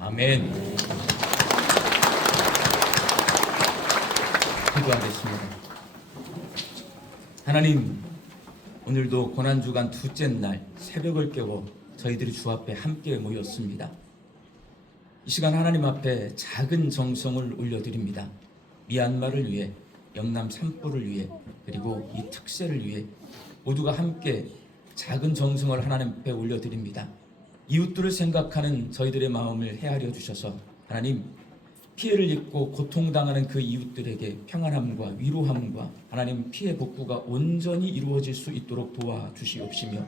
아멘. 기도하겠습니다. 하나님, 오늘도 고난주간 둘째 날 새벽을 깨워 저희들이 주 앞에 함께 모였습니다. 이 시간 하나님 앞에 작은 정성을 올려드립니다. 미얀마를 위해, 영남 산불을 위해, 그리고 이 특세를 위해 모두가 함께 작은 정성을 하나님 앞에 올려드립니다. 이웃들을 생각하는 저희들의 마음을 헤아려 주셔서 하나님, 피해를 입고 고통당하는 그 이웃들에게 평안함과 위로함과 하나님 피해 복구가 온전히 이루어질 수 있도록 도와주시옵시며,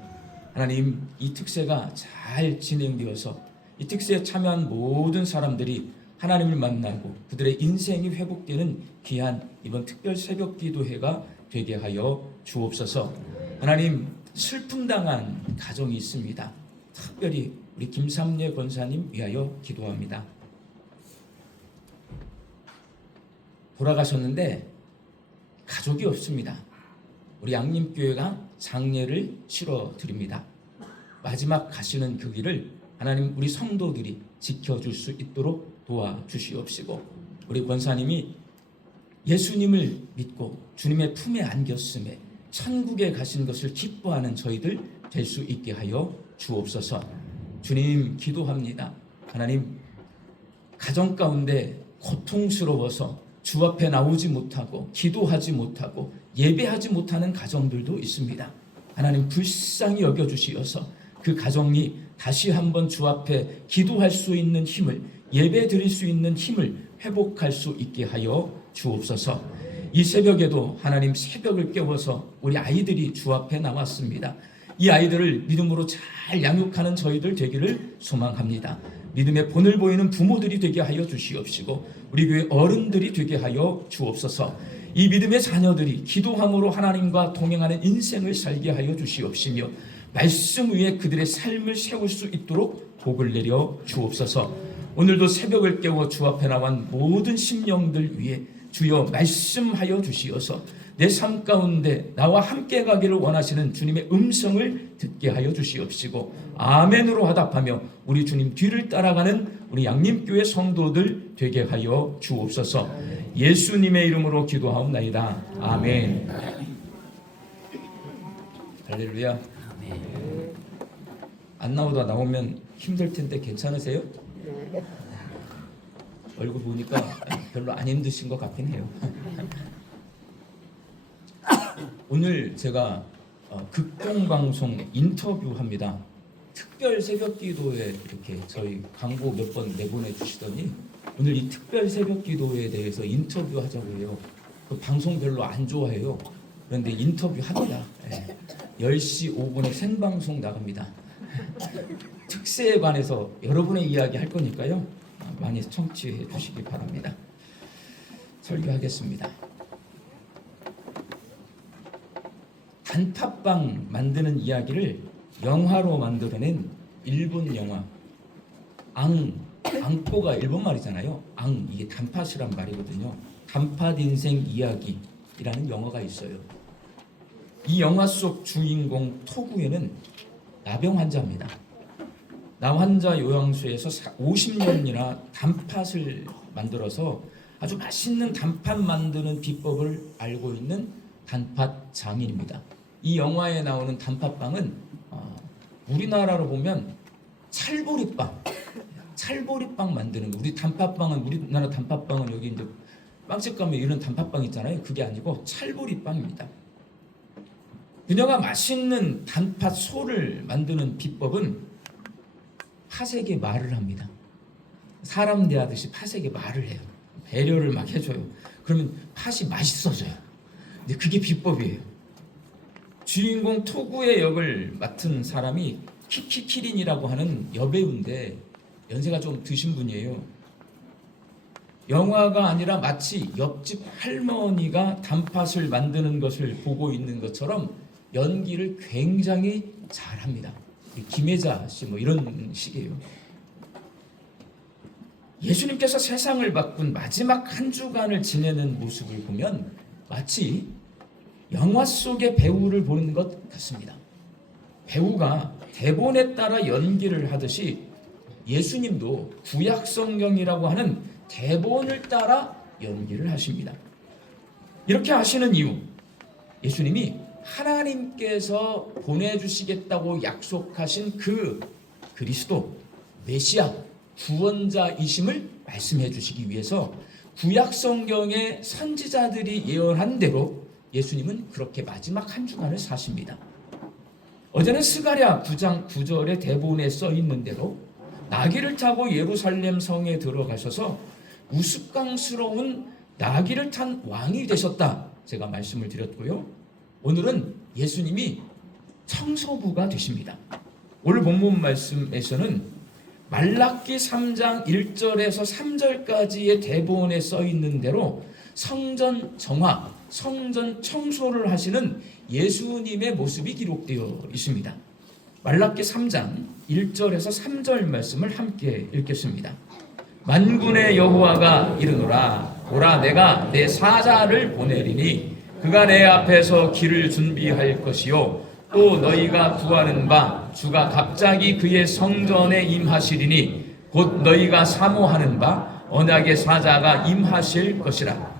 하나님 이 특세가 잘 진행되어서 이 특세에 참여한 모든 사람들이 하나님을 만나고 그들의 인생이 회복되는 귀한 이번 특별 새벽 기도회가 되게 하여 주옵소서. 하나님, 슬픔 당한 가정이 있습니다. 특별히 우리 김삼례 권사님 위하여 기도합니다. 돌아가셨는데 가족이 없습니다. 우리 양림교회가 장례를 치러 드립니다. 마지막 가시는 그 길을 하나님 우리 성도들이 지켜줄 수 있도록 도와주시옵시고, 우리 권사님이 예수님을 믿고 주님의 품에 안겼음에 천국에 가신 것을 기뻐하는 저희들 될 수 있게 하여 주옵소서. 주님, 기도합니다. 하나님, 가정 가운데 고통스러워서 주 앞에 나오지 못하고 기도하지 못하고 예배하지 못하는 가정들도 있습니다. 하나님, 불쌍히 여겨주시어서 그 가정이 다시 한번 주 앞에 기도할 수 있는 힘을, 예배 드릴 수 있는 힘을 회복할 수 있게 하여 주옵소서. 이 새벽에도 하나님, 새벽을 깨워서 우리 아이들이 주 앞에 나왔습니다. 이 아이들을 믿음으로 잘 양육하는 저희들 되기를 소망합니다. 믿음의 본을 보이는 부모들이 되게 하여 주시옵시고, 우리 교회 어른들이 되게 하여 주옵소서. 이 믿음의 자녀들이 기도함으로 하나님과 동행하는 인생을 살게 하여 주시옵시며, 말씀 위에 그들의 삶을 세울 수 있도록 복을 내려 주옵소서. 오늘도 새벽을 깨워 주 앞에 나온 모든 심령들 위해 주여 말씀하여 주시어서 내 삶 가운데 나와 함께 가기를 원하시는 주님의 음성을 듣게 하여 주시옵시고 아멘으로 화답하며 우리 주님 뒤를 따라가는 우리 양림교회 성도들 되게 하여 주옵소서. 예수님의 이름으로 기도하옵나이다. 아멘. 할렐루야. 안 나오다 나오면 힘들 텐데 괜찮으세요? 얼굴 보니까 별로 안 힘드신 것 같긴 해요. 오늘 제가 극동방송 인터뷰합니다. 특별 새벽기도에 이렇게 저희 광고 몇 번 내보내 주시더니 오늘 이 특별 새벽기도에 대해서 인터뷰하자고 해요. 그 방송 별로 안 좋아해요. 그런데 인터뷰합니다. 10시 5분에 생방송 나갑니다. 특세에 관해서 여러분의 이야기 할 거니까요. 많이 청취해 주시기 바랍니다. 설교하겠습니다. 단팥빵 만드는 이야기를 영화로 만들어낸 일본 영화 앙꼬가 일본 말이잖아요. 이게 단팥이란 말이거든요. 단팥 인생 이야기라는 영화가 있어요. 이 영화 속 주인공 토구에는 나병 환자입니다. 나 환자 요양소에서 50년이나 단팥을 만들어서 아주 맛있는 단팥 만드는 비법을 알고 있는 단팥 장인입니다. 이 영화에 나오는 단팥빵은 우리나라로 보면 찰보리빵 만드는 거. 우리나라 단팥빵은 여기 이제 빵집 가면 이런 단팥빵 있잖아요. 그게 아니고 찰보리빵입니다. 그녀가 맛있는 단팥 소를 만드는 비법은 팥에게 말을 합니다. 사람 대하듯이 팥에게 말을 해요. 배려를 막 해줘요. 그러면 팥이 맛있어져요. 근데 그게 비법이에요. 주인공 토구의 역을 맡은 사람이 키키키린이라고 하는 여배우인데 연세가 좀 드신 분이에요. 영화가 아니라 마치 옆집 할머니가 단팥을 만드는 것을 보고 있는 것처럼 연기를 굉장히 잘합니다. 김혜자 씨 뭐 이런 식이에요. 예수님께서 세상을 바꾼 마지막 한 주간을 지내는 모습을 보면 마치 영화 속의 배우를 보는 것 같습니다. 배우가 대본에 따라 연기를 하듯이 예수님도 구약 성경이라고 하는 대본을 따라 연기를 하십니다. 이렇게 하시는 이유, 예수님이 하나님께서 보내주시겠다고 약속하신 그 그리스도 메시아 구원자이심을 말씀해 주시기 위해서 구약 성경의 선지자들이 예언한 대로 예수님은 그렇게 마지막 한 주간을 사십니다. 어제는 스가랴 9장 9절의 대본에 써 있는 대로 나귀를 타고 예루살렘 성에 들어가셔서 우스꽝스러운 나귀를 탄 왕이 되셨다. 제가 말씀을 드렸고요. 오늘은 예수님이 청소부가 되십니다. 오늘 본문 말씀에서는 말라기 3장 1절에서 3절까지의 대본에 써 있는 대로 성전 정화, 성전 청소를 하시는 예수님의 모습이 기록되어 있습니다. 말라기 3장 1절에서 3절 말씀을 함께 읽겠습니다. 만군의 여호와가 이르노라 보라 내가 내 사자를 보내리니 그가 내 앞에서 길을 준비할 것이요 또 너희가 구하는 바 주가 갑자기 그의 성전에 임하시리니 곧 너희가 사모하는 바 언약의 사자가 임하실 것이라.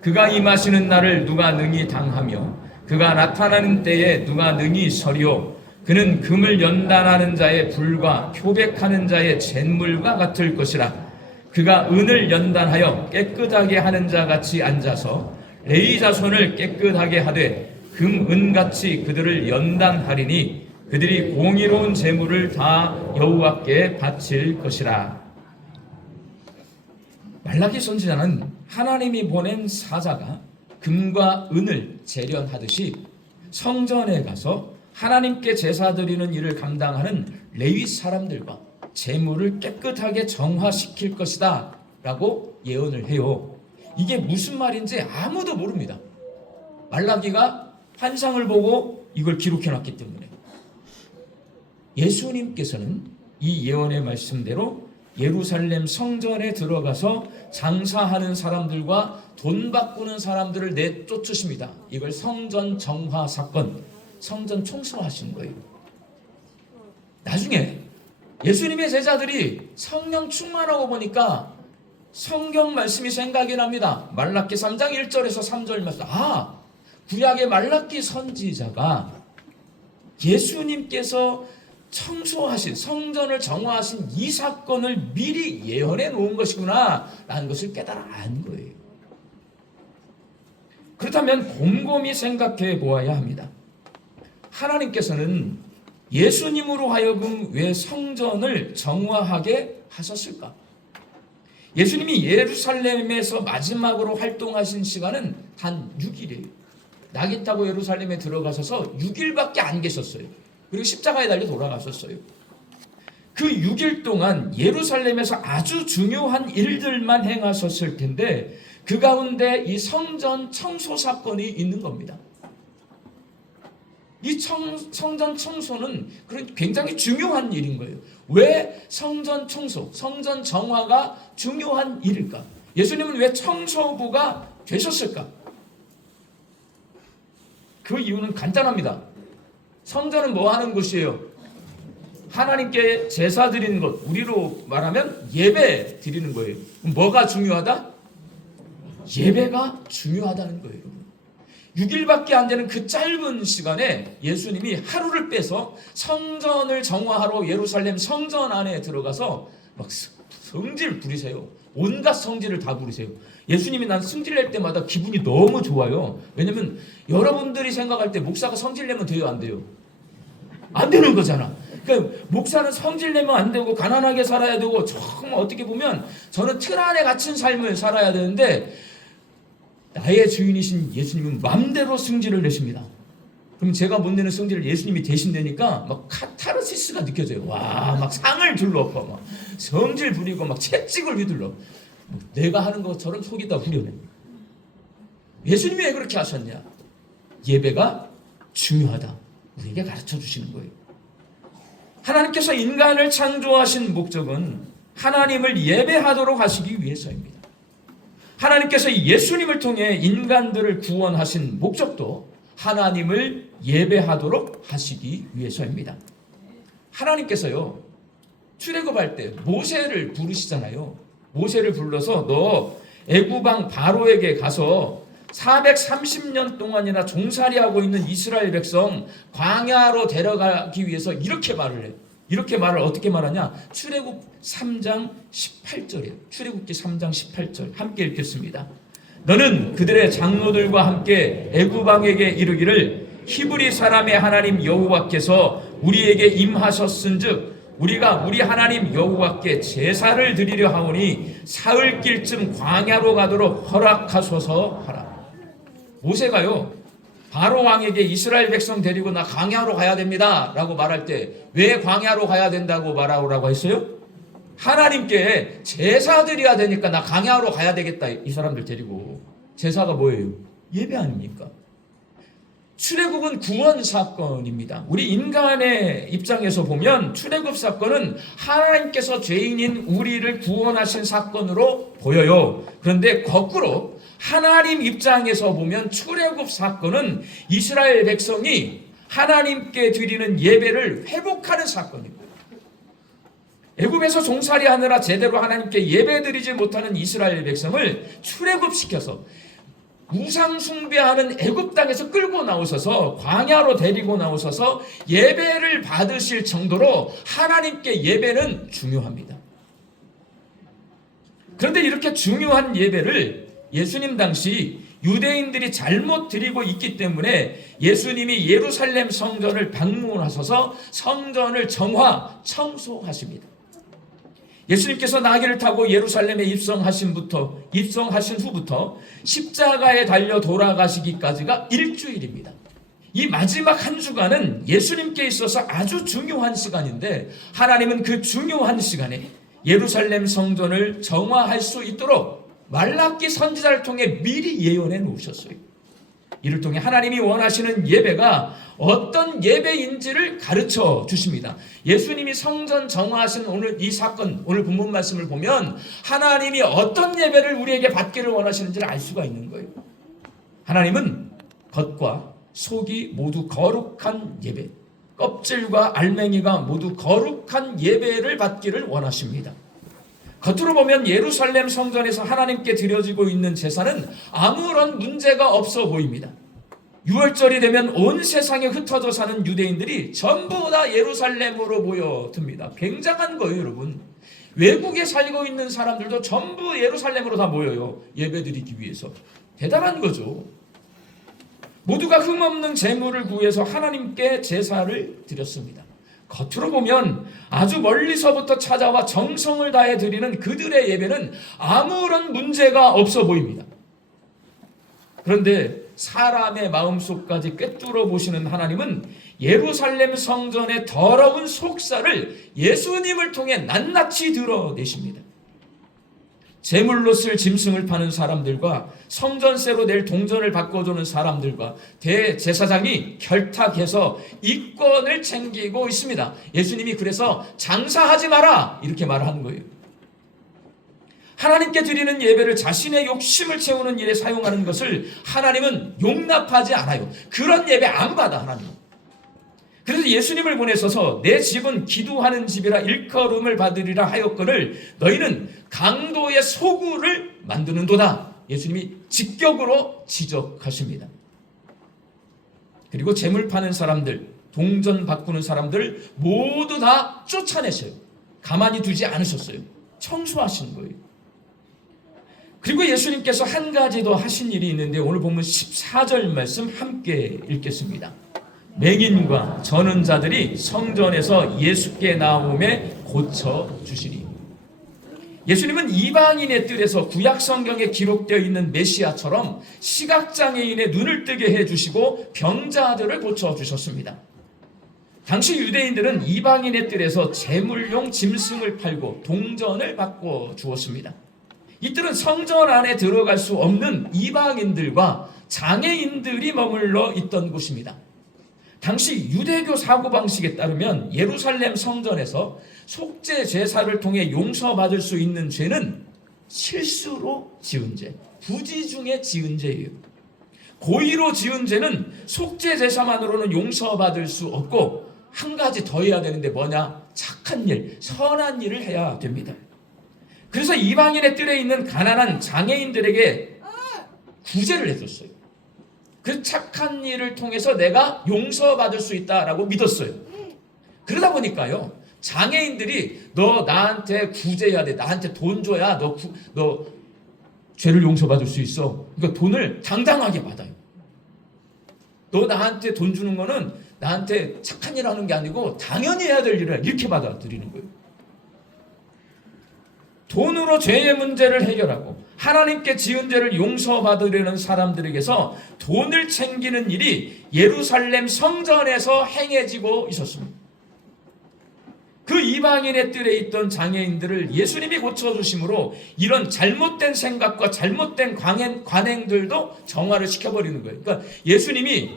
그가 임하시는 날을 누가 능히 당하며 그가 나타나는 때에 누가 능히 서리오. 그는 금을 연단하는 자의 불과 표백하는 자의 잿물과 같을 것이라. 그가 은을 연단하여 깨끗하게 하는 자 같이 앉아서 레위 자손을 깨끗하게 하되 금, 은같이 그들을 연단하리니 그들이 공의로운 제물을 다 여호와께 바칠 것이라. 말라기 선지자는 하나님이 보낸 사자가 금과 은을 재련하듯이 성전에 가서 하나님께 제사 드리는 일을 감당하는 레위 사람들과 제물을 깨끗하게 정화시킬 것이다 라고 예언을 해요. 이게 무슨 말인지 아무도 모릅니다. 말라기가 환상을 보고 이걸 기록해놨기 때문에. 예수님께서는 이 예언의 말씀대로 예루살렘 성전에 들어가서 장사하는 사람들과 돈 바꾸는 사람들을 내쫓으십니다. 이걸 성전 정화 사건, 성전 청소하신 거예요. 나중에 예수님의 제자들이 성령 충만하고 보니까 성경 말씀이 생각이 납니다. 말라기 3장 1절에서 3절 말씀. 구약의 말라기 선지자가 예수님께서 청소하신, 성전을 정화하신 이 사건을 미리 예언해 놓은 것이구나 라는 것을 깨달아 안 거예요. 그렇다면 곰곰이 생각해 보아야 합니다. 하나님께서는 예수님으로 하여금 왜 성전을 정화하게 하셨을까? 예수님이 예루살렘에서 마지막으로 활동하신 시간은 단 6일이에요. 낙이 타고 예루살렘에 들어가셔서 6일밖에 안 계셨어요. 그리고 십자가에 달려 돌아가셨어요. 그 6일 동안 예루살렘에서 아주 중요한 일들만 행하셨을 텐데 그 가운데 이 성전 청소 사건이 있는 겁니다. 이 성전 청소는 그런 굉장히 중요한 일인 거예요. 왜 성전 청소, 성전 정화가 중요한 일일까? 예수님은 왜 청소부가 되셨을까? 그 이유는 간단합니다. 성전은 뭐 하는 곳이에요? 하나님께 제사 드리는 것, 우리로 말하면 예배 드리는 거예요. 그럼 뭐가 중요하다? 예배가 중요하다는 거예요. 6일밖에 안 되는 그 짧은 시간에 예수님이 하루를 빼서 성전을 정화하러 예루살렘 성전 안에 들어가서 막 성질 부리세요. 온갖 성질을 다 부리세요. 예수님이 난 성질 낼 때마다 기분이 너무 좋아요. 왜냐면 여러분들이 생각할 때 목사가 성질 내면 돼요, 안 돼요? 안 되는 거잖아. 그러니까 목사는 성질 내면 안 되고 가난하게 살아야 되고 정말 어떻게 보면 저는 틀 안에 갇힌 삶을 살아야 되는데 나의 주인이신 예수님은 마음대로 성질을 내십니다. 그럼 제가 못 내는 성질을 예수님이 대신 내니까 막 카타르시스가 느껴져요. 와, 막 상을 둘러엎어, 막 성질 부리고 막 채찍을 휘둘러. 내가 하는 것처럼 속이다 후련해. 예수님이 왜 그렇게 하셨냐? 예배가 중요하다. 우리에게 가르쳐 주시는 거예요. 하나님께서 인간을 창조하신 목적은 하나님을 예배하도록 하시기 위해서입니다. 하나님께서 예수님을 통해 인간들을 구원하신 목적도 하나님을 예배하도록 하시기 위해서입니다. 하나님께서요, 출애굽할 때 모세를 부르시잖아요. 모세를 불러서 너 애굽 왕 바로에게 가서 430년 동안이나 종살이하고 있는 이스라엘 백성 광야로 데려가기 위해서 이렇게 말을 해요. 이렇게 말을 어떻게 말하냐? 출애굽 3장 18절이에요. 출애굽기 3장 18절 함께 읽겠습니다. 너는 그들의 장로들과 함께 애굽 왕에게 이르기를 히브리 사람의 하나님 여호와께서 우리에게 임하셨은즉 우리가 우리 하나님 여호와께 제사를 드리려 하오니 사흘길쯤 광야로 가도록 허락하소서 하라. 모세가요, 바로 왕에게 이스라엘 백성 데리고 나 광야로 가야 됩니다 라고 말할 때 왜 광야로 가야 된다고 말하라고 했어요? 하나님께 제사 드려야 되니까 나 광야로 가야 되겠다. 이 사람들 데리고. 제사가 뭐예요? 예배 아닙니까? 출애굽은 구원 사건입니다. 우리 인간의 입장에서 보면 출애굽 사건은 하나님께서 죄인인 우리를 구원하신 사건으로 보여요. 그런데 거꾸로 하나님 입장에서 보면 출애굽 사건은 이스라엘 백성이 하나님께 드리는 예배를 회복하는 사건입니다. 애굽에서 종살이 하느라 제대로 하나님께 예배드리지 못하는 이스라엘 백성을 출애굽시켜서 우상 숭배하는 애굽 땅에서 끌고 나오셔서 광야로 데리고 나오셔서 예배를 받으실 정도로 하나님께 예배는 중요합니다. 그런데 이렇게 중요한 예배를 예수님 당시 유대인들이 잘못 드리고 있기 때문에 예수님이 예루살렘 성전을 방문하셔서 성전을 정화, 청소하십니다. 예수님께서 나귀를 타고 예루살렘에 입성하신 후부터 십자가에 달려 돌아가시기까지가 일주일입니다. 이 마지막 한 주간은 예수님께 있어서 아주 중요한 시간인데 하나님은 그 중요한 시간에 예루살렘 성전을 정화할 수 있도록 말라기 선지자를 통해 미리 예언해 놓으셨어요. 이를 통해 하나님이 원하시는 예배가 어떤 예배인지를 가르쳐 주십니다. 예수님이 성전 정화하신 오늘 이 사건, 오늘 본문 말씀을 보면 하나님이 어떤 예배를 우리에게 받기를 원하시는지를 알 수가 있는 거예요. 하나님은 겉과 속이 모두 거룩한 예배, 껍질과 알맹이가 모두 거룩한 예배를 받기를 원하십니다. 겉으로 보면 예루살렘 성전에서 하나님께 드려지고 있는 제사는 아무런 문제가 없어 보입니다. 6월절이 되면 온 세상에 흩어져 사는 유대인들이 전부 다 예루살렘으로 모여듭니다. 굉장한 거예요, 여러분. 외국에 살고 있는 사람들도 전부 예루살렘으로 다 모여요. 예배드리기 위해서. 대단한 거죠. 모두가 흠없는 제물을 구해서 하나님께 제사를 드렸습니다. 겉으로 보면 아주 멀리서부터 찾아와 정성을 다해 드리는 그들의 예배는 아무런 문제가 없어 보입니다. 그런데 사람의 마음속까지 꿰뚫어 보시는 하나님은 예루살렘 성전의 더러운 속살을 예수님을 통해 낱낱이 드러내십니다. 제물로 쓸 짐승을 파는 사람들과 성전세로 낼 동전을 바꿔주는 사람들과 대제사장이 결탁해서 이권을 챙기고 있습니다. 예수님이 그래서 장사하지 마라 이렇게 말하는 거예요. 하나님께 드리는 예배를 자신의 욕심을 채우는 일에 사용하는 것을 하나님은 용납하지 않아요. 그런 예배 안 받아 하나님은. 그래서 예수님을 보내셔서 내 집은 기도하는 집이라 일컬음을 받으리라 하였거늘 너희는 강도의 소굴을 만드는도다. 예수님이 직격으로 지적하십니다. 그리고 재물 파는 사람들, 동전 바꾸는 사람들 모두 다 쫓아내셔요. 가만히 두지 않으셨어요. 청소하신 거예요. 그리고 예수님께서 한 가지 더 하신 일이 있는데 오늘 보면 14절 말씀 함께 읽겠습니다. 맹인과 저는 자들이 성전에서 예수께 나옴에 고쳐주시리. 예수님은 이방인의 뜰에서 구약 성경에 기록되어 있는 메시아처럼 시각장애인의 눈을 뜨게 해주시고 병자들을 고쳐주셨습니다. 당시 유대인들은 이방인의 뜰에서 제물용 짐승을 팔고 동전을 바꿔 주었습니다. 이 뜰은 성전 안에 들어갈 수 없는 이방인들과 장애인들이 머물러 있던 곳입니다. 당시 유대교 사고방식에 따르면 예루살렘 성전에서 속죄 제사를 통해 용서받을 수 있는 죄는 실수로 지은 죄, 부지 중에 지은 죄예요. 고의로 지은 죄는 속죄 제사만으로는 용서받을 수 없고 한 가지 더 해야 되는데 뭐냐? 착한 일, 선한 일을 해야 됩니다. 그래서 이방인의 뜰에 있는 가난한 장애인들에게 구제를 해줬어요. 그 착한 일을 통해서 내가 용서받을 수 있다라고 믿었어요. 그러다 보니까요, 장애인들이 너 나한테 구제해야 돼. 나한테 돈 줘야 너 죄를 용서받을 수 있어. 그러니까 돈을 당당하게 받아요. 너 나한테 돈 주는 거는 나한테 착한 일 하는 게 아니고 당연히 해야 될 일이야. 이렇게 받아들이는 거예요. 돈으로 죄의 문제를 해결하고 하나님께 지은 죄를 용서받으려는 사람들에게서 돈을 챙기는 일이 예루살렘 성전에서 행해지고 있었습니다. 그 이방인의 뜰에 있던 장애인들을 예수님이 고쳐주심으로 이런 잘못된 생각과 잘못된 관행들도 정화를 시켜버리는 거예요. 그러니까 예수님이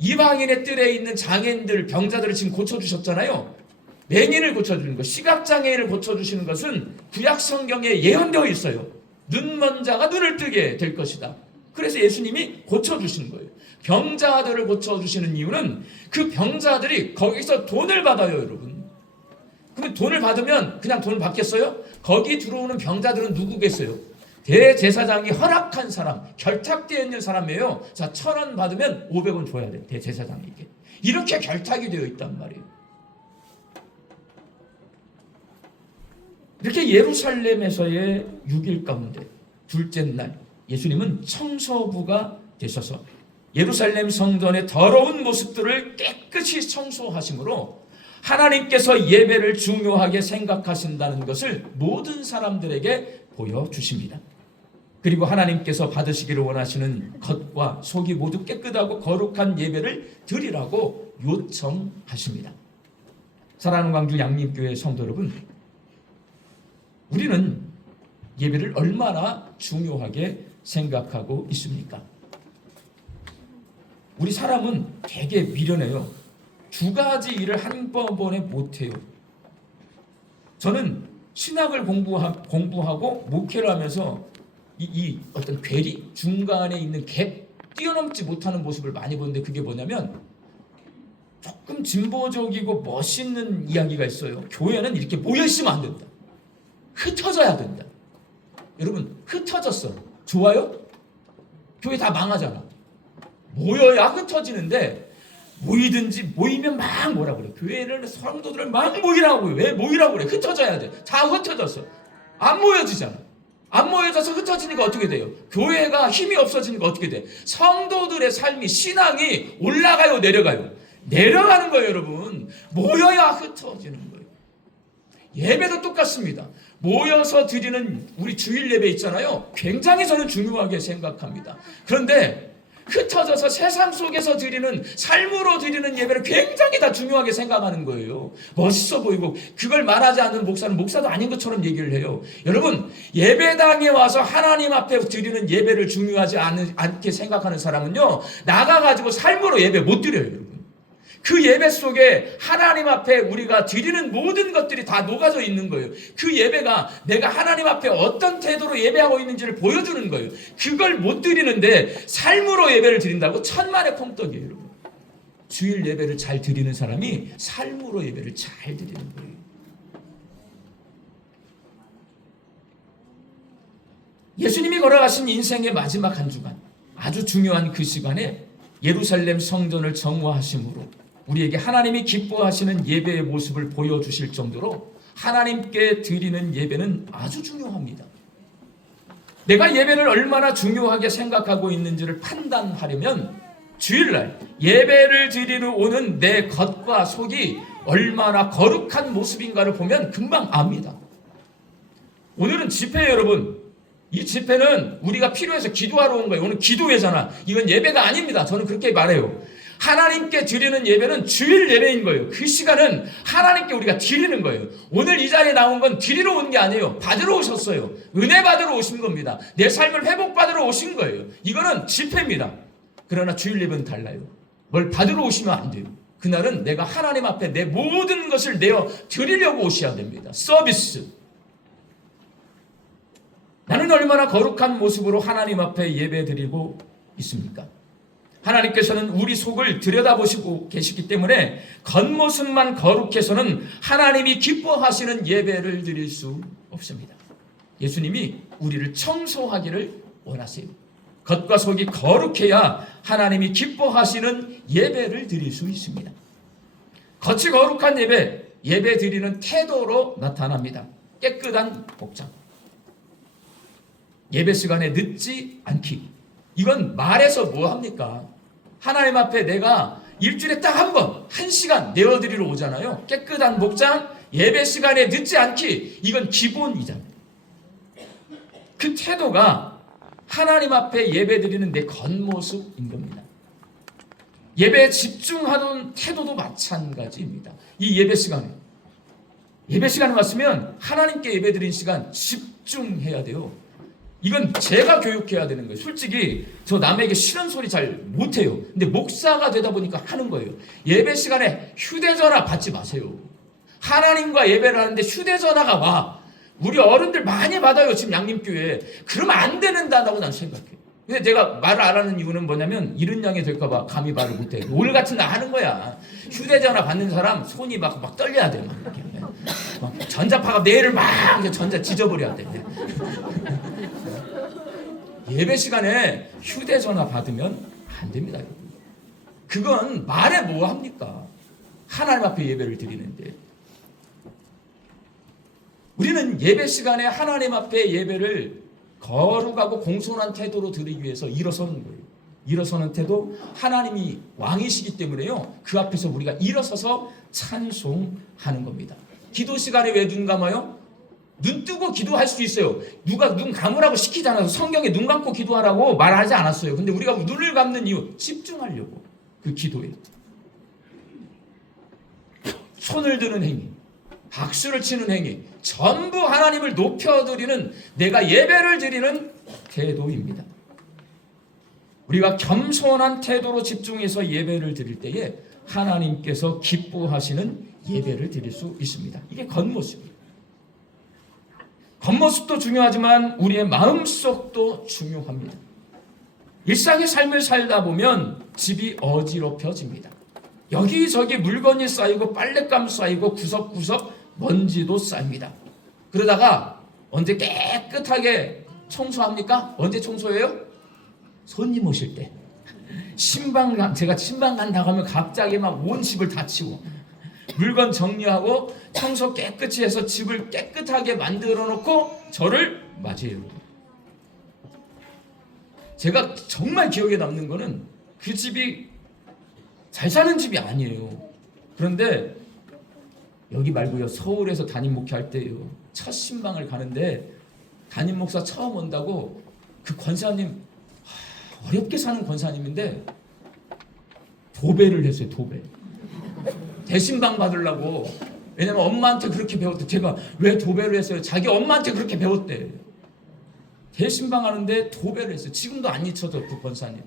이방인의 뜰에 있는 장애인들, 병자들을 지금 고쳐주셨잖아요. 맹인을 고쳐주는 것, 시각장애인을 고쳐주시는 것은 구약 성경에 예언되어 있어요. 눈먼 자가 눈을 뜨게 될 것이다. 그래서 예수님이 고쳐주시는 거예요. 병자들을 고쳐주시는 이유는 그 병자들이 거기서 돈을 받아요, 여러분. 그럼 돈을 받으면 그냥 돈을 받겠어요? 거기 들어오는 병자들은 누구겠어요? 대제사장이 허락한 사람, 결탁되어 있는 사람이에요. 자, 1,000원 받으면 500원 줘야 돼, 대제사장에게. 이렇게 결탁이 되어 있단 말이에요. 이렇게 예루살렘에서의 6일 가운데 둘째 날 예수님은 청소부가 되셔서 예루살렘 성전의 더러운 모습들을 깨끗이 청소하심으로 하나님께서 예배를 중요하게 생각하신다는 것을 모든 사람들에게 보여주십니다. 그리고 하나님께서 받으시기를 원하시는 겉과 속이 모두 깨끗하고 거룩한 예배를 드리라고 요청하십니다. 사랑하는 광주 양림교회 성도 여러분, 우리는 예배를 얼마나 중요하게 생각하고 있습니까? 우리 사람은 되게 미련해요. 두 가지 일을 한꺼번에 못해요. 저는 신학을 공부하고 목회를 하면서 이 어떤 괴리, 중간에 있는 갭, 뛰어넘지 못하는 모습을 많이 보는데, 그게 뭐냐면 조금 진보적이고 멋있는 이야기가 있어요. 교회는 이렇게 모여있으면 안 된다. 흩어져야 된다. 여러분, 흩어졌어. 좋아요? 교회 다 망하잖아. 모여야 흩어지는데, 모이면 막 뭐라 그래. 교회를 성도들을 막 모이라고 해. 왜 모이라고 그래? 흩어져야 돼. 다 흩어졌어. 안 모여지잖아. 안 모여져서 흩어지니까 어떻게 돼요? 교회가 힘이 없어지니까 어떻게 돼? 성도들의 삶이, 신앙이 올라가요, 내려가요? 내려가는 거예요, 여러분. 모여야 흩어지는 거예요. 예배도 똑같습니다. 모여서 드리는 우리 주일 예배 있잖아요. 굉장히 저는 중요하게 생각합니다. 그런데 흩어져서 세상 속에서 드리는, 삶으로 드리는 예배를 굉장히 다 중요하게 생각하는 거예요. 멋있어 보이고 그걸 말하지 않는 목사는 목사도 아닌 것처럼 얘기를 해요. 여러분, 예배당에 와서 하나님 앞에 드리는 예배를 중요하지 않게 생각하는 사람은요, 나가가지고 삶으로 예배 못 드려요, 여러분. 그 예배 속에 하나님 앞에 우리가 드리는 모든 것들이 다 녹아져 있는 거예요. 그 예배가 내가 하나님 앞에 어떤 태도로 예배하고 있는지를 보여주는 거예요. 그걸 못 드리는데 삶으로 예배를 드린다고? 천만의 콩떡이에요, 여러분. 주일 예배를 잘 드리는 사람이 삶으로 예배를 잘 드리는 거예요. 예수님이 걸어가신 인생의 마지막 한 주간, 아주 중요한 그 시간에 예루살렘 성전을 정화하심으로 우리에게 하나님이 기뻐하시는 예배의 모습을 보여주실 정도로 하나님께 드리는 예배는 아주 중요합니다. 내가 예배를 얼마나 중요하게 생각하고 있는지를 판단하려면 주일날 예배를 드리러 오는 내 겉과 속이 얼마나 거룩한 모습인가를 보면 금방 압니다. 오늘은 집회예요, 여러분. 이 집회는 우리가 필요해서 기도하러 온 거예요. 오늘 기도회잖아. 이건 예배가 아닙니다. 저는 그렇게 말해요. 하나님께 드리는 예배는 주일 예배인 거예요. 그 시간은 하나님께 우리가 드리는 거예요. 오늘 이 자리에 나온 건 드리러 온 게 아니에요. 받으러 오셨어요. 은혜 받으러 오신 겁니다. 내 삶을 회복받으러 오신 거예요. 이거는 집회입니다. 그러나 주일 예배는 달라요. 뭘 받으러 오시면 안 돼요. 그날은 내가 하나님 앞에 내 모든 것을 내어 드리려고 오셔야 됩니다. 서비스. 나는 얼마나 거룩한 모습으로 하나님 앞에 예배 드리고 있습니까? 하나님께서는 우리 속을 들여다보시고 계시기 때문에 겉모습만 거룩해서는 하나님이 기뻐하시는 예배를 드릴 수 없습니다. 예수님이 우리를 청소하기를 원하세요. 겉과 속이 거룩해야 하나님이 기뻐하시는 예배를 드릴 수 있습니다. 겉이 거룩한 예배 드리는 태도로 나타납니다. 깨끗한 복장, 예배 시간에 늦지 않기. 이건 말해서 뭐합니까? 하나님 앞에 내가 일주일에 딱 한 번, 1시간 내어드리러 오잖아요. 깨끗한 복장, 예배 시간에 늦지 않기. 이건 기본이잖아요. 그 태도가 하나님 앞에 예배 드리는 내 겉모습인 겁니다. 예배에 집중하는 태도도 마찬가지입니다. 이 예배 시간에 왔으면 하나님께 예배 드린 시간 집중해야 돼요. 이건 제가 교육해야 되는 거예요. 솔직히 저 남에게 싫은 소리 잘 못해요. 근데 목사가 되다 보니까 하는 거예요. 예배 시간에 휴대전화 받지 마세요. 하나님과 예배를 하는데 휴대전화가 와. 우리 어른들 많이 받아요, 지금 양림교회에. 그러면 안 된다고 난 생각해요. 근데 제가 말을 안 하는 이유는 뭐냐면 이른 양이 될까봐 감히 말을 못해. 오늘 같은 날 하는 거야. 휴대전화 받는 사람 손이 막 떨려야 돼. 막 이렇게. 막 전자파가 뇌를 막 전자 찢어버려야 돼. 예배 시간에 휴대전화 받으면 안 됩니다, 여러분. 그건 말해 뭐 합니까? 하나님 앞에 예배를 드리는데. 우리는 예배 시간에 하나님 앞에 예배를 거룩하고 공손한 태도로 드리기 위해서 일어서는 거예요. 일어서는 태도, 하나님이 왕이시기 때문에요. 그 앞에서 우리가 일어서서 찬송하는 겁니다. 기도 시간에 왜 눈 감아요? 눈 뜨고 기도할 수 있어요. 누가 눈 감으라고 시키지 않아서 성경에 눈 감고 기도하라고 말하지 않았어요. 근데 우리가 눈을 감는 이유, 집중하려고. 그 기도에. 손을 드는 행위, 박수를 치는 행위, 전부 하나님을 높여드리는, 내가 예배를 드리는 태도입니다. 우리가 겸손한 태도로 집중해서 예배를 드릴 때에 하나님께서 기뻐하시는 예배를 드릴 수 있습니다. 이게 겉모습이에요. 겉모습도 중요하지만 우리의 마음속도 중요합니다. 일상의 삶을 살다 보면 집이 어지럽혀집니다. 여기저기 물건이 쌓이고 빨랫감 쌓이고 구석구석 먼지도 쌓입니다. 그러다가 언제 깨끗하게 청소합니까? 언제 청소해요? 손님 오실 때. 제가 신방 간다고 하면 갑자기 막 온 집을 다 치고 물건 정리하고 청소 깨끗이 해서 집을 깨끗하게 만들어 놓고 저를 맞이해요. 제가 정말 기억에 남는 거는 그 집이 잘 사는 집이 아니에요. 그런데 여기 말고요, 서울에서 담임 목회할 때요, 첫 신방을 가는데 담임 목사 처음 온다고 그 권사님, 어렵게 사는 권사님인데 도배를 했어요. 도배. 대신방 받으려고. 왜냐면 엄마한테 그렇게 배웠대. 제가 왜 도배를 했어요? 자기 엄마한테 그렇게 배웠대. 대신방 하는데 도배를 했어요. 지금도 안 잊혀져, 그 권사님.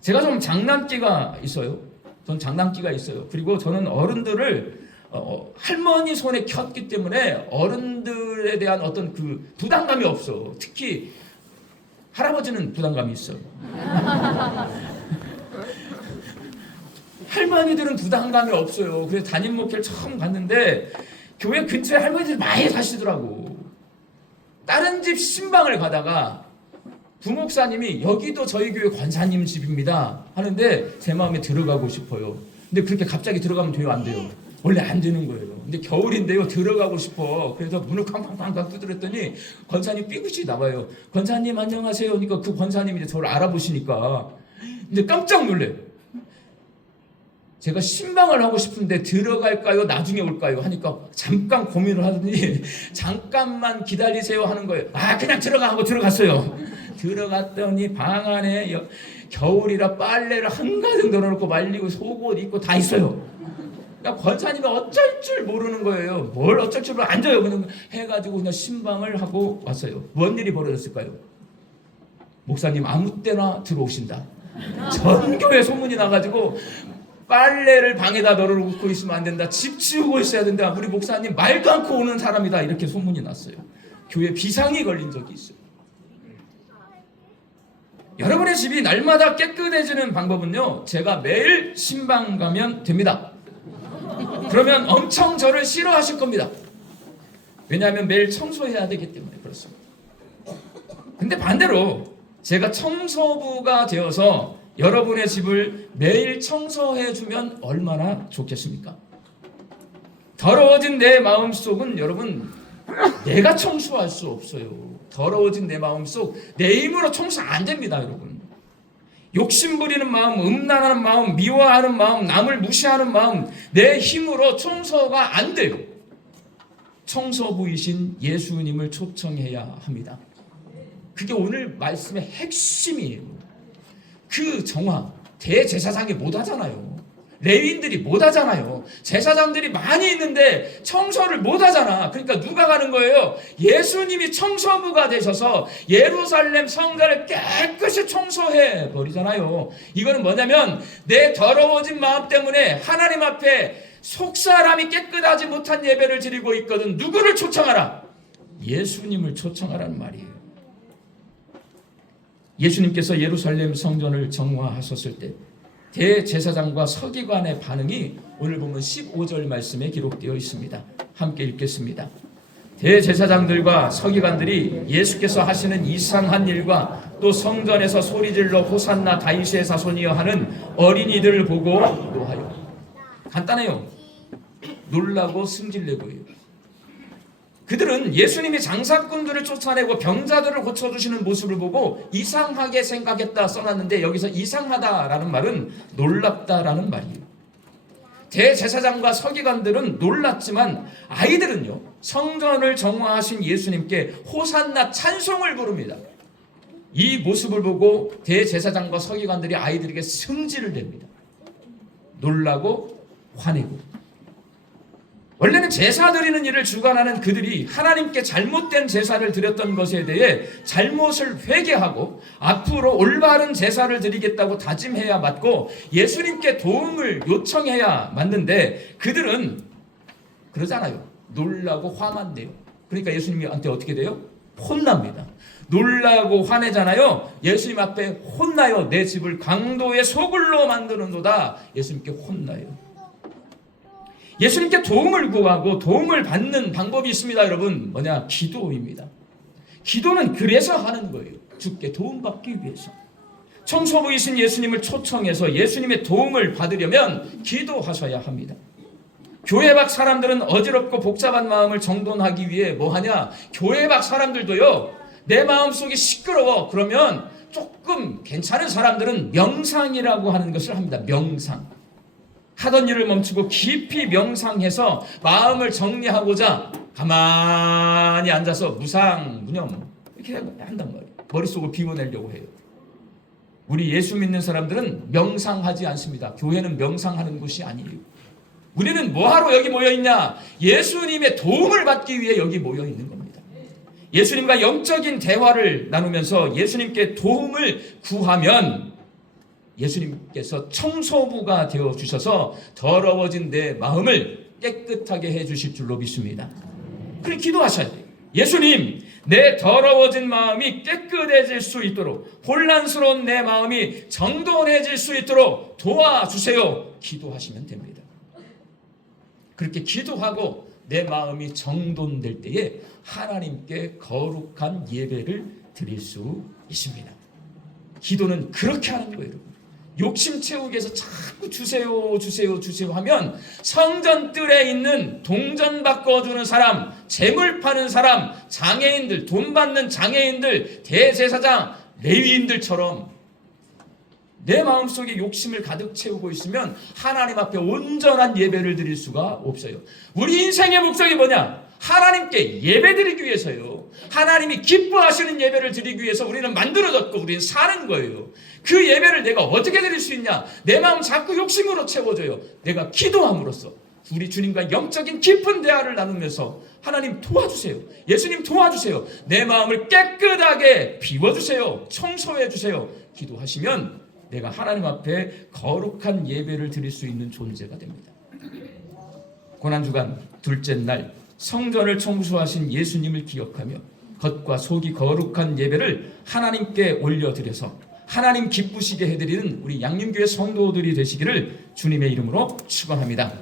제가 좀 장난기가 있어요. 전 장난기가 있어요. 그리고 저는 어른들을 할머니 손에 켰기 때문에 어른들에 대한 어떤 그 부담감이 없어. 특히 할아버지는 부담감이 있어요. 할머니들은 부담감이 없어요. 그래서 담임 목회를 처음 갔는데 교회 근처에 할머니들이 많이 사시더라고. 다른 집 신방을 가다가 부목사님이 여기도 저희 교회 권사님 집입니다 하는데 제 마음에 들어가고 싶어요. 근데 그렇게 갑자기 들어가면 돼요? 안 돼요? 원래 안 되는 거예요. 근데 겨울인데요, 들어가고 싶어. 그래서 문을 쾅쾅쾅쾅 두드렸더니 권사님 삐끗이 나와요. 권사님 안녕하세요. 그러니까 그 권사님이 저를 알아보시니까 근데 깜짝 놀래요. 제가 신방을 하고 싶은데 들어갈까요? 나중에 올까요? 하니까 잠깐 고민을 하더니 잠깐만 기다리세요 하는 거예요. 아, 그냥 들어가 하고 들어갔어요. 들어갔더니 방 안에 겨울이라 빨래를 한가득 널어놓고 말리고 속옷 입고 다 있어요. 그러니까 권사님이 어쩔 줄 모르는 거예요. 뭘 어쩔 줄 모르고 앉아요. 그냥 해가지고 그냥 신방을 하고 왔어요. 뭔 일이 벌어졌을까요? 목사님 아무 때나 들어오신다. 전 교회 소문이 나가지고 빨래를 방에다 널어놓고 있으면 안 된다. 집 치우고 있어야 된다. 우리 목사님 말도 않고 오는 사람이다. 이렇게 소문이 났어요. 교회 비상이 걸린 적이 있어요. 여러분의 집이 날마다 깨끗해지는 방법은요, 제가 매일 신방 가면 됩니다. 그러면 엄청 저를 싫어하실 겁니다. 왜냐하면 매일 청소해야 되기 때문에 그렇습니다. 근데 반대로 제가 청소부가 되어서 여러분의 집을 매일 청소해주면 얼마나 좋겠습니까? 더러워진 내 마음속은 여러분 내가 청소할 수 없어요. 더러워진 내 마음속 내 힘으로 청소 안 됩니다. 여러분, 욕심 부리는 마음, 음란하는 마음, 미워하는 마음, 남을 무시하는 마음, 내 힘으로 청소가 안 돼요. 청소부이신 예수님을 초청해야 합니다. 그게 오늘 말씀의 핵심이에요. 그 정화, 대제사장이 못하잖아요. 레위인들이 못하잖아요. 제사장들이 많이 있는데 청소를 못하잖아. 그러니까 누가 가는 거예요? 예수님이 청소부가 되셔서 예루살렘 성전을 깨끗이 청소해 버리잖아요. 이거는 뭐냐면 내 더러워진 마음 때문에 하나님 앞에 속사람이 깨끗하지 못한 예배를 드리고 있거든. 누구를 초청하라? 예수님을 초청하라는 말이에요. 예수님께서 예루살렘 성전을 정화하셨을 때 대제사장과 서기관의 반응이 오늘 보면 15절 말씀에 기록되어 있습니다. 함께 읽겠습니다. 대제사장들과 서기관들이 예수께서 하시는 이상한 일과 또 성전에서 소리질러 호산나 다윗의 자손이여 하는 어린이들을 보고 노하여. 간단해요. 놀라고 승질내고요. 그들은 예수님이 장사꾼들을 쫓아내고 병자들을 고쳐주시는 모습을 보고 이상하게 생각했다 써놨는데, 여기서 이상하다라는 말은 놀랍다라는 말이에요. 대제사장과 서기관들은 놀랐지만 아이들은요, 성전을 정화하신 예수님께 호산나 찬송을 부릅니다. 이 모습을 보고 대제사장과 서기관들이 아이들에게 승질을 냅니다. 놀라고 화내고. 원래는 제사 드리는 일을 주관하는 그들이 하나님께 잘못된 제사를 드렸던 것에 대해 잘못을 회개하고 앞으로 올바른 제사를 드리겠다고 다짐해야 맞고 예수님께 도움을 요청해야 맞는데 그들은 그러잖아요. 놀라고 화만 내요. 그러니까 예수님한테 어떻게 돼요? 혼납니다. 놀라고 화내잖아요. 예수님 앞에 혼나요. 내 집을 강도의 소굴로 만드는도다. 예수님께 혼나요. 예수님께 도움을 구하고 도움을 받는 방법이 있습니다. 여러분, 뭐냐? 기도입니다. 기도는 그래서 하는 거예요. 주께 도움받기 위해서. 청소부이신 예수님을 초청해서 예수님의 도움을 받으려면 기도하셔야 합니다. 교회 밖 사람들은 어지럽고 복잡한 마음을 정돈하기 위해 뭐하냐? 교회 밖 사람들도요, 내 마음속이 시끄러워. 그러면 조금 괜찮은 사람들은 명상이라고 하는 것을 합니다. 명상. 하던 일을 멈추고 깊이 명상해서 마음을 정리하고자 가만히 앉아서 무상무념 이렇게 한단 말이에요. 머릿속을 비워내려고 해요. 우리 예수 믿는 사람들은 명상하지 않습니다. 교회는 명상하는 곳이 아니에요. 우리는 뭐하러 여기 모여있냐? 예수님의 도움을 받기 위해 여기 모여있는 겁니다. 예수님과 영적인 대화를 나누면서 예수님께 도움을 구하면 예수님께서 청소부가 되어주셔서 더러워진 내 마음을 깨끗하게 해주실 줄로 믿습니다. 그래 기도하셔야 돼요. 예수님, 내 더러워진 마음이 깨끗해질 수 있도록, 혼란스러운 내 마음이 정돈해질 수 있도록 도와주세요. 기도하시면 됩니다. 그렇게 기도하고 내 마음이 정돈될 때에 하나님께 거룩한 예배를 드릴 수 있습니다. 기도는 그렇게 하는 거예요, 여러분. 욕심 채우기 위해서 자꾸 주세요 하면 성전 뜰에 있는 동전 바꿔주는 사람, 재물 파는 사람, 장애인들, 돈 받는 장애인들, 대제사장, 레위인들처럼 내 마음속에 욕심을 가득 채우고 있으면 하나님 앞에 온전한 예배를 드릴 수가 없어요. 우리 인생의 목적이 뭐냐? 하나님께 예배드리기 위해서요. 하나님이 기뻐하시는 예배를 드리기 위해서 우리는 만들어졌고 우리는 사는 거예요. 그 예배를 내가 어떻게 드릴 수 있냐? 내 마음 자꾸 욕심으로 채워져요. 내가 기도함으로써 우리 주님과 영적인 깊은 대화를 나누면서 하나님 도와주세요. 예수님 도와주세요. 내 마음을 깨끗하게 비워주세요. 청소해주세요. 기도하시면 내가 하나님 앞에 거룩한 예배를 드릴 수 있는 존재가 됩니다. 고난주간 둘째 날 성전을 청소하신 예수님을 기억하며 겉과 속이 거룩한 예배를 하나님께 올려드려서 하나님 기쁘시게 해드리는 우리 양림교회 성도들이 되시기를 주님의 이름으로 축원합니다.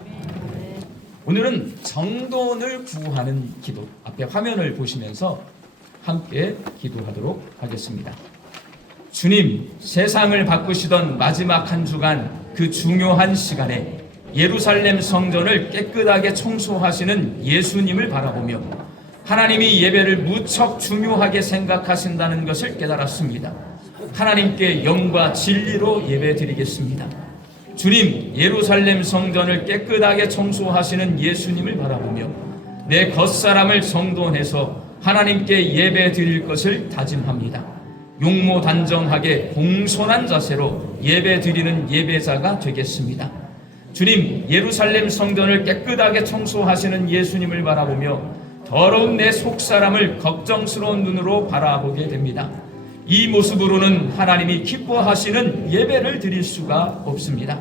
오늘은 정돈을 구하는 기도, 앞에 화면을 보시면서 함께 기도하도록 하겠습니다. 주님, 세상을 바꾸시던 마지막 한 주간 그 중요한 시간에 예루살렘 성전을 깨끗하게 청소하시는 예수님을 바라보며 하나님이 예배를 무척 중요하게 생각하신다는 것을 깨달았습니다. 하나님께 영과 진리로 예배드리겠습니다. 주님, 예루살렘 성전을 깨끗하게 청소하시는 예수님을 바라보며 내 겉사람을 정돈해서 하나님께 예배드릴 것을 다짐합니다. 용모단정하게 공손한 자세로 예배드리는 예배자가 되겠습니다. 주님, 예루살렘 성전을 깨끗하게 청소하시는 예수님을 바라보며 더러운 내 속사람을 걱정스러운 눈으로 바라보게 됩니다. 이 모습으로는 하나님이 기뻐하시는 예배를 드릴 수가 없습니다.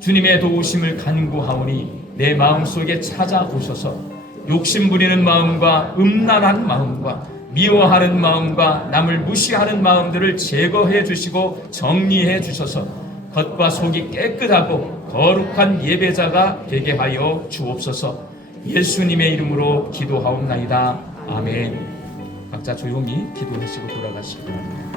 주님의 도우심을 간구하오니 내 마음속에 찾아오셔서 욕심부리는 마음과 음란한 마음과 미워하는 마음과 남을 무시하는 마음들을 제거해 주시고 정리해 주셔서 겉과 속이 깨끗하고 거룩한 예배자가 되게 하여 주옵소서. 예수님의 이름으로 기도하옵나이다. 아멘. 각자 조용히 기도하시고 돌아가시기 바랍니다.